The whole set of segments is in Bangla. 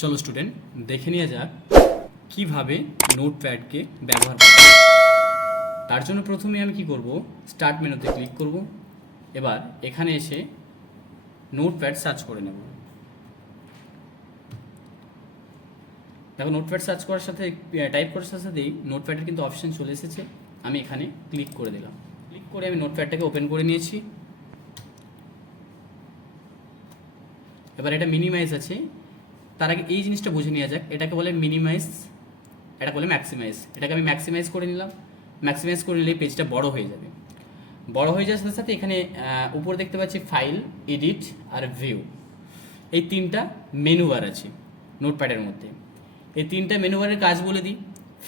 চলো স্টুডেন্ট দেখে নিয়ে যাক কিভাবে নোটপ্যাডকে ব্যবহার করতে হয়। তার জন্য প্রথমে আমি কি করব, স্টার্ট মেনুতে ক্লিক করব। এবার এখানে এসে নোটপ্যাড সার্চ করে নেব। দেখো নোটপ্যাড সার্চ করার সাথে টাইপ করার সাথে সাথেই নোটপ্যাডের কিন্তু অপশন চলে এসেছে। আমি এখানে ক্লিক করে দিলাম। ক্লিক করে আমি নোটপ্যাডটাকে ওপেন করে নিয়েছি। এবার এটা মিনিমাইজ আছে, তার আগে এই জিনিসটা বুঝে নেওয়া যাক। এটাকে বলে মিনিমাইজ, এটা বলে ম্যাক্সিমাইজ। এটাকে আমি ম্যাক্সিমাইজ করে নিলাম। ম্যাক্সিমাইজ করে নিলে পেজটা বড় হয়ে যাবে। বড় হয়ে যাওয়ার সাথে সাথে এখানে উপরে দেখতে পাচ্ছি ফাইল, এডিট আর ভিউ, এই তিনটা মেনু বার আছে নোটপ্যাডের মধ্যে। এই তিনটা মেনু বারের কাজ বলে দিই।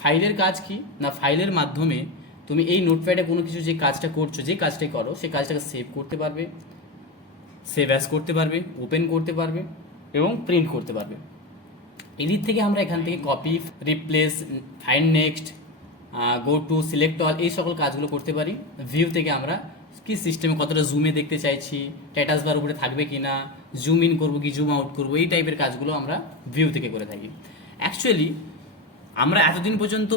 ফাইলের কাজ কি না, ফাইলের মাধ্যমে তুমি এই নোটপ্যাডে কোনো কিছু যে কাজটা করছো, যে কাজটাই করো, সেই কাজটাকে সেভ করতে পারবে, সেভ অ্যাজ করতে পারবে, ওপেন করতে পারবে এবং প্রিন্ট করতে পারবে। এদিক থেকে আমরা এখান থেকে copy, replace, find next, go to, select all, এই সকল কাজগুলো করতে পারি। ভিউ থেকে আমরা কি সিস্টেমে কতটা জুমে দেখতে চাইছি, স্ট্যাটাস বার উপরে থাকবে কি না, জুম ইন করবো কি জুম আউট করবো, এই টাইপের কাজগুলো আমরা ভিউ থেকে করে থাকি। অ্যাকচুয়ালি আমরা এতদিন পর্যন্ত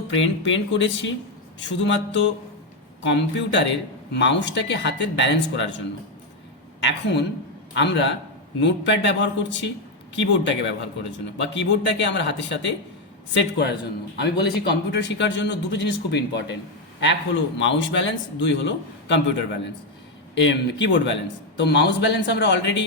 পেন্ট করেছি শুধুমাত্র কম্পিউটারের মাউসটাকে হাতের ব্যালেন্স করার জন্য। এখন আমরা নোটপ্যাড ব্যবহার করছি কিবোর্ডটাকে ব্যবহার করার জন্য, বা কিবোর্ডটাকে আমরা হাতের সাথে সেট করার জন্য। আমি বলেছি কম্পিউটার শেখার জন্য দুটো জিনিস খুব ইম্পর্টেন্ট, এক হলো মাউস ব্যালেন্স, দুই হলো কম্পিউটার ব্যালেন্স, কিবোর্ড ব্যালেন্স। তো মাউস ব্যালেন্স আমরা অলরেডি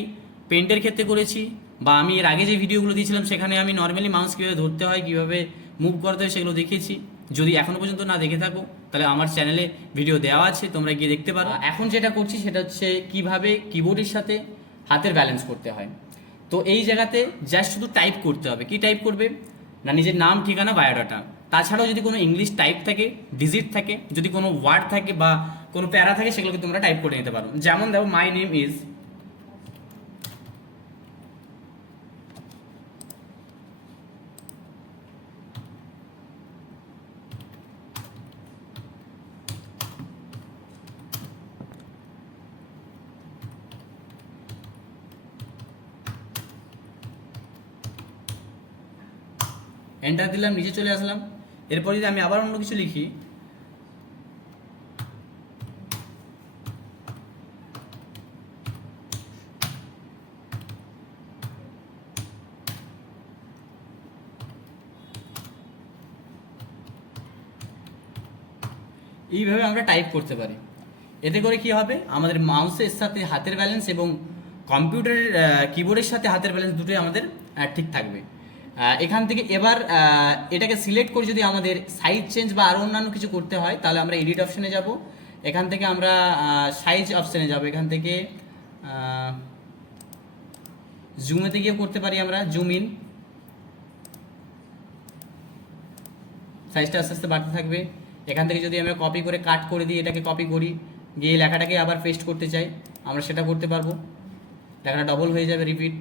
পেন্টের ক্ষেত্রে করেছি, বা আমি এর আগে যে ভিডিওগুলো দিয়েছিলাম সেখানে আমি নর্মালি মাউস কীভাবে ধরতে হয়, কীভাবে মুভ করতে হয় সেগুলো দেখিয়েছি। যদি এখনও পর্যন্ত না দেখে থাকো তাহলে আমার চ্যানেলে ভিডিও দেওয়া আছে, তোমরা গিয়ে দেখতে পারো। এখন যেটা করছি সেটা হচ্ছে কিভাবে কিবোর্ডের সাথে হাতের ব্যালেন্স করতে হয়। তো এই জায়গাতে জাস্ট শুধু টাইপ করতে হবে। কি টাইপ করবে না, নিজের নাম, ঠিকানা, বায়োডাটা। তাছাড়াও যদি কোনো ইংলিশ টাইপ থাকে, ডিজিট থাকে, যদি কোনো ওয়ার্ড থাকে বা কোনো প্যারা থাকে, সেগুলোকে তোমরা টাইপ করে নিতে পারো। যেমন দেখো, মাই নেম ইজ, এন্টার দিলাম, নিচে চলে আসলাম। এরপর যদি আমি আবার অন্য কিছু লিখি, এইভাবে আমরা টাইপ করতে পারি। এতে করে কি হবে, আমাদের মাউসের সাথে হাতের ব্যালেন্স এবং কম্পিউটারের কিবোর্ডের সাথে হাতের ব্যালেন্স দুটোই আমাদের ঠিক থাকবে। এখান থেকে এবার এটাকে সিলেক্ট করে যদি আমাদের সাইজ চেঞ্জ বা আরও অন্যান্য কিছু করতে হয়, তাহলে আমরা এডিট অপশানে যাব। এখান থেকে আমরা সাইজ অপশানে যাব। এখান থেকে জুমেতে গিয়ে করতে পারি আমরা জুম ইন, সাইজটা আস্তে আস্তে বাড়তে থাকবে। এখান থেকে যদি আমরা কপি করে কাট করে দিই, এটাকে কপি করি, গিয়ে লেখাটাকে আবার পেস্ট করতে চাই, আমরা সেটা করতে পারবো। লেখাটা ডবল হয়ে যাবে, রিপিট।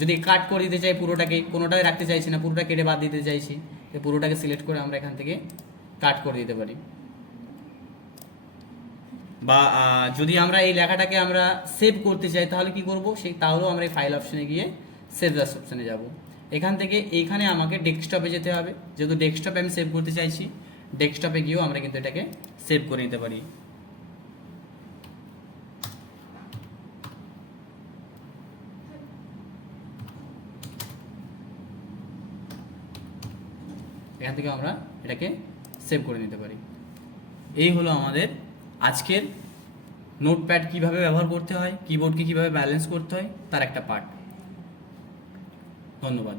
যদি কাট করে দিতে চাই পুরোটাকে, কোনোটাই রাখতে চাইছি না, পুরোটা কেটে বাদ দিতে চাইছি, তো পুরোটাকে সিলেক্ট করে আমরা এখান থেকে কাট করে দিতে পারি। বা যদি আমরা এই লেখাটাকে আমরা সেভ করতে চাই তাহলে কি করব, তাহলেও আমরা এই ফাইল অপশানে গিয়ে সেভ অ্যাজ অপশানে যাব। এখান থেকে এইখানে আমাকে ডেস্কটপে যেতে হবে, যেহেতু ডেস্কটপে আমি সেভ করতে চাইছি। ডেস্কটপে গিয়েও আমরা কিন্তু এটাকে সেভ করে নিতে পারি। এখান থেকে আমরা এটাকে সেভ করে নিতে পারি। এই হলো আমাদের আজকের নোটপ্যাড কিভাবে ব্যবহার করতে হয়, কিবোর্ডকে কিভাবে ব্যালেন্স করতে হয় তার একটা পার্ট। ধন্যবাদ।